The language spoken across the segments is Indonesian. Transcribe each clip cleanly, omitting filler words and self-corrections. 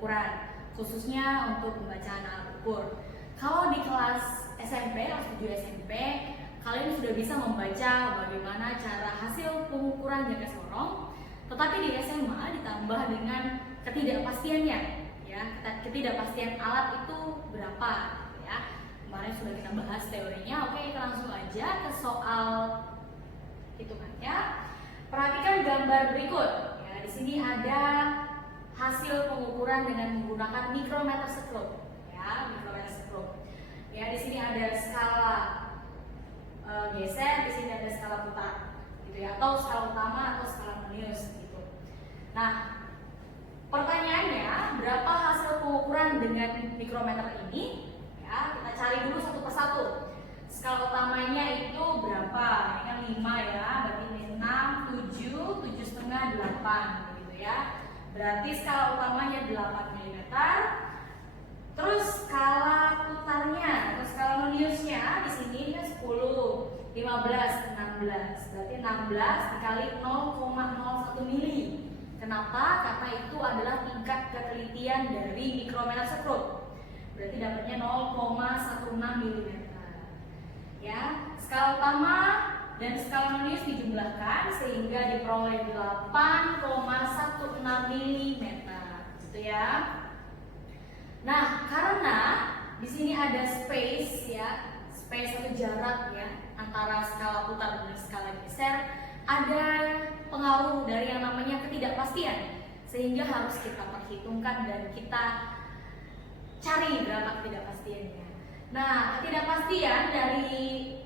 pengukuran, khususnya untuk pembacaan alat ukur. Kalau di kelas SMP, kelas 7 SMP, kalian sudah bisa membaca bagaimana cara hasil pengukuran jangka sorong, tetapi di SMA ditambah dengan ketidakpastiannya, ya, ketidakpastian alat itu berapa, ya. Kemarin sudah kita bahas teorinya. Oke, kita langsung aja ke soal hitungannya. Perhatikan gambar berikut. Ya, di sini ada hasil pengukuran dengan menggunakan mikrometer skrup. Ya, mikrometer skrup. Ya, di sini ada skala geser, di sini ada skala putar, gitu ya, atau skala utama atau skala Möbius, gitu. Nah, pertanyaannya, berapa hasil pengukuran dengan mikrometer ini? Ya, kita cari dulu satu persatu. Skala utamanya itu berapa? Ini kan 5 ya, berarti ini 6, 7, 7,5, 8 gitu ya. Berarti skala utamanya 8 mm. Terus skala putarnya atau skala Möbiusnya di sini dia 10, 15, 16. Berarti 16 dikali 0,01 mili. Kenapa? Karena itu adalah tingkat ketelitian dari mikrometer skrup. Berarti dapatnya 0,16 mm. Ya, skala utama dan skala Möbius dijumlahkan sehingga diperoleh 8,16 mm. Gitu ya. Nah, karena di sini ada space ya, space atau jarak ya antara skala putar dan skala geser, ada pengaruh dari yang namanya ketidakpastian, sehingga harus kita perhitungkan dan kita cari berapa ketidakpastiannya. Nah, ketidakpastian dari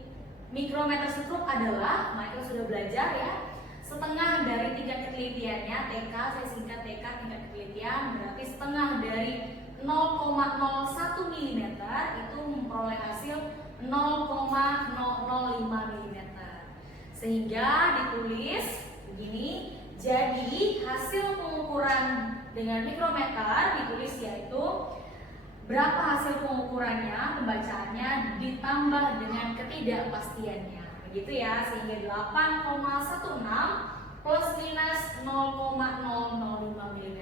mikrometer skrup adalah, kita sudah belajar ya, setengah dari tingkat ketelitiannya, TK, saya singkat TK, tingkat ketelitian, berarti setengah dari 0,01 mm itu memperoleh hasil 0,005 mm. Sehingga ditulis begini, jadi hasil pengukuran dengan mikrometer ditulis yaitu berapa hasil pengukurannya, pembacaannya ditambah dengan ketidakpastiannya. Begitu ya, sehingga 8,16 plus minus 0,005 mm.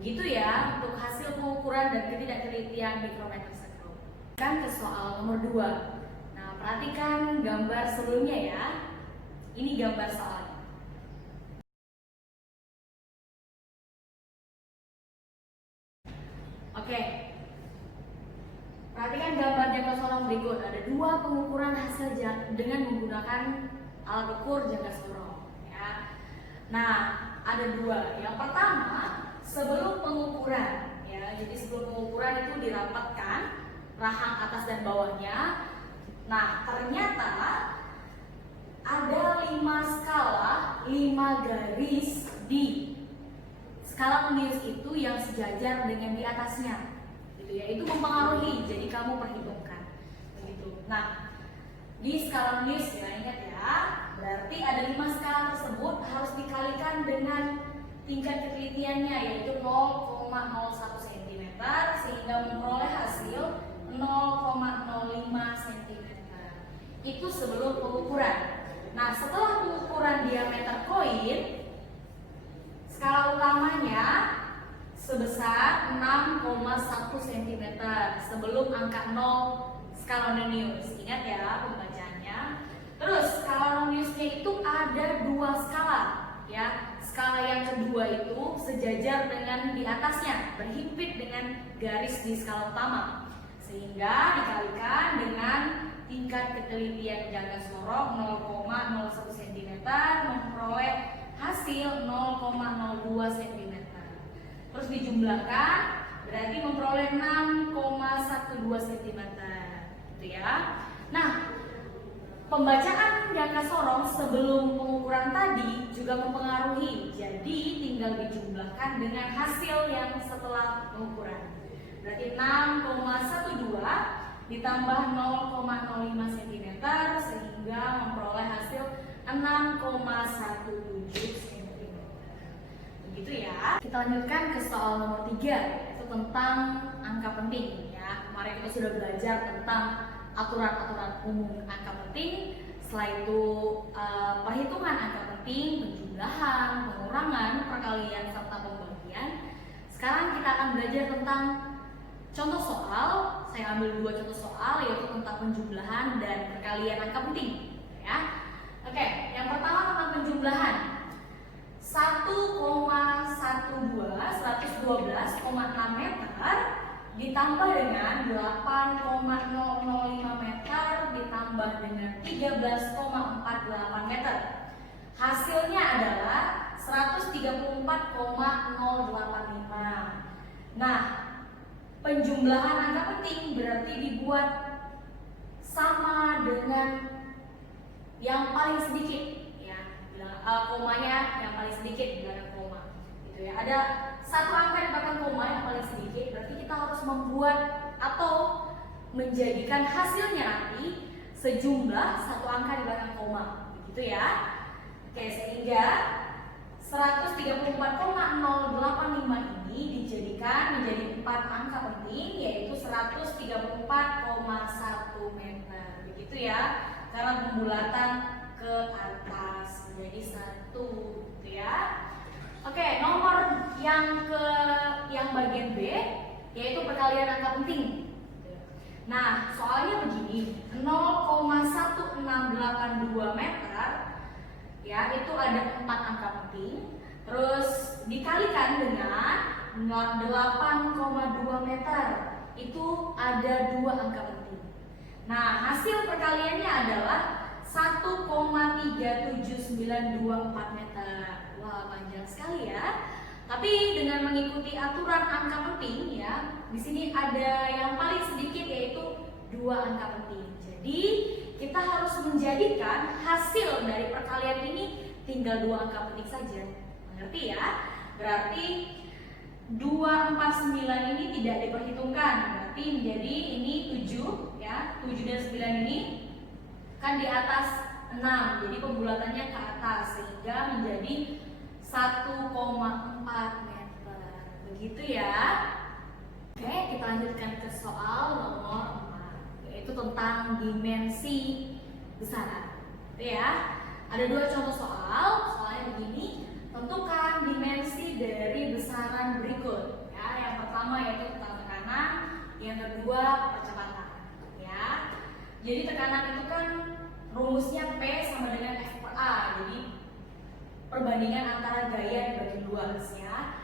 Begitu ya untuk hasil pengukuran dan ketidaktelitian mikrometer skrup. Kan ke soal nomor 2. Nah, perhatikan gambar sebelumnya ya. Ini gambar soalnya. Oke. Perhatikan gambar jangka sorong berikut. Ada 2 pengukuran hasil dengan menggunakan alat ukur jangka sorong ya. Nah, ada 2. Yang pertama, sebelum pengukuran ya, jadi sebelum pengukuran itu dirapatkan rahang atas dan bawahnya. Nah, ternyata ada 5 skala, 5 garis di skala Möbius itu yang sejajar dengan di atasnya, gitu ya. Itu mempengaruhi, jadi kamu perhitungkan, begitu. Nah, di skala Möbius ya, ingat ya, berarti ada 5 skala tersebut harus dikalikan dengan tingkat ketelitiannya yaitu 0,01 cm sehingga memperoleh hasil 0,05 cm. Itu sebelum pengukuran. Nah, setelah pengukuran diameter koin, skala utamanya sebesar 6,1 cm sebelum angka 0 skala Möbius. Ingat ya pembacaannya. Terus skala Möbiusnya itu ada 2 skala ya. Skala yang kedua itu sejajar dengan di atasnya, berhimpit dengan garis di skala utama, sehingga dikalikan dengan tingkat ketelitian jangka sorong 0,01 cm memperoleh hasil 0,02 cm. Terus dijumlahkan berarti memperoleh 6,12 cm, gitu ya. Nah, pembacaan jangka sorong sebelum pengukuran tadi juga mempengaruhi, jadi tinggal dijumlahkan dengan hasil yang setelah pengukuran. Berarti 6,12 ditambah 0,05 cm sehingga memperoleh hasil 6,17 cm. Begitu ya. Kita lanjutkan ke soal nomor 3, yaitu tentang angka penting ya. Kemarin kita sudah belajar tentang aturan-aturan umum angka penting. Setelah itu perhitungan angka penting, penjumlahan, pengurangan, perkalian serta pembagian. Sekarang kita akan belajar tentang contoh soal. Saya ambil 2 contoh soal, yaitu tentang penjumlahan dan perkalian angka penting, ya. Oke, yang pertama tentang penjumlahan. 1,12,6 meter ditambah dengan 8,005 meter ditambah dengan 13,48 meter. Hasilnya adalah 134,085. Nah, penjumlahan angka penting berarti dibuat sama dengan yang paling sedikit, ya. Komanya yang paling sedikit dengan koma, gitu ya. Ada satu angka di belakang koma yang paling sedikit, berarti kita harus membuat atau menjadikan hasilnya nanti sejumlah satu angka di belakang koma, begitu ya. Oke, sehingga 134,085 ini dijadikan menjadi 4 angka penting, yaitu 134,1 meter, begitu ya. Karena pembulatan ke atas menjadi 1, gitu ya. Oke, nomor yang bagian B yaitu perkalian angka penting. Nah, soalnya begini, 0,1682 meter ya, itu ada 4 angka penting, terus dikalikan dengan 8,2 meter, itu ada 2 angka penting. Nah, hasil perkaliannya adalah 1,37924 meter. Wah, panjang sekali ya. Tapi dengan mengikuti aturan angka penting ya, di sini ada yang paling sedikit yaitu 2 angka penting. Jadi kita harus menjadikan hasil dari perkalian ini tinggal 2 angka penting saja. Mengerti ya? Berarti 249 ini tidak diperhitungkan. Berarti menjadi ini 7 ya. 7 dan 9 ini kan di atas 6. Jadi pembulatannya ke atas sehingga menjadi 1,4 meter. Begitu ya. Oke, kita lanjutkan ke soal nomor 4, yaitu tentang dimensi besaran. Ya. Ada 2 contoh soal. Soalnya begini, tentukan dimensi dari besaran berikut. Ya, yang pertama yaitu tentang tekanan, yang kedua percepatan. Ya. Jadi tekanan itu kan rumusnya P sama dengan F per A. Jadi perbandingan antara gaya dibagi luas ya.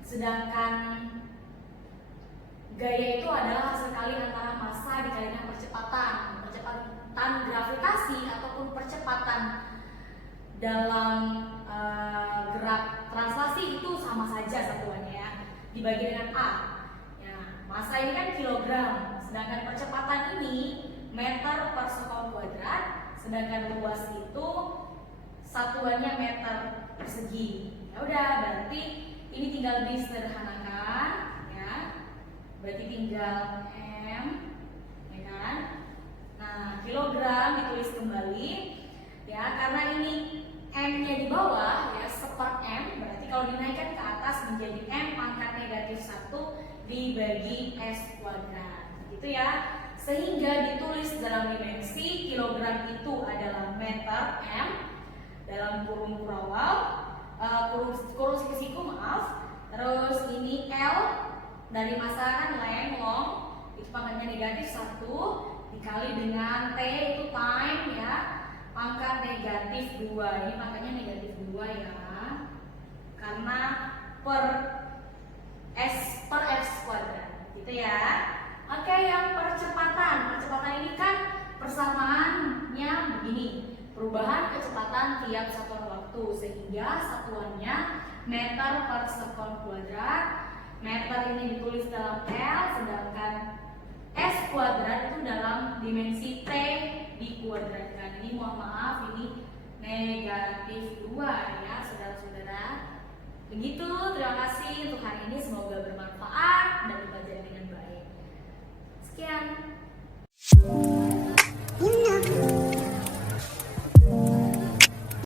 Sedangkan gaya itu adalah hasil kali antara massa dikalikan percepatan. Percepatan gravitasi ataupun percepatan dalam gerak translasi itu sama saja satuannya ya, dibagi dengan A. Ya, massa ini kan kilogram, sedangkan percepatan ini meter per sekon kuadrat, sedangkan luas itu satuannya meter persegi. Ya udah, berarti ini tinggal disederhanakan ya. Berarti tinggal M, ya kan? Nah, kilogram ditulis kembali ya, karena ini M-nya di bawah ya, seper M, berarti kalau dinaikkan ke atas menjadi M pangkat negatif 1 dibagi S kuadrat. Gitu ya. Sehingga ditulis dalam dimensi kilogram itu adalah meter M dalam kurung kurawal, kurung siku maaf. Terus ini L dari massa kan length long, itu pangkatnya negatif 1 dikali dengan T itu time ya, pangkat negatif 2. Ini pangkatnya negatif 2 ya, karena per S kuadrat gitu ya. Oke, yang percepatan ini kan persamaannya begini, perubahan kecepatan tiap satuan waktu, sehingga satuannya meter per sekon kuadrat. Meter ini ditulis dalam L, sedangkan S kuadrat itu dalam dimensi T dikuadratkan. Ini mohon maaf, ini negatif 2 ya saudara-saudara. Begitu, terima kasih untuk hari ini, semoga bermanfaat dan dipelajari dengan baik. Sekian.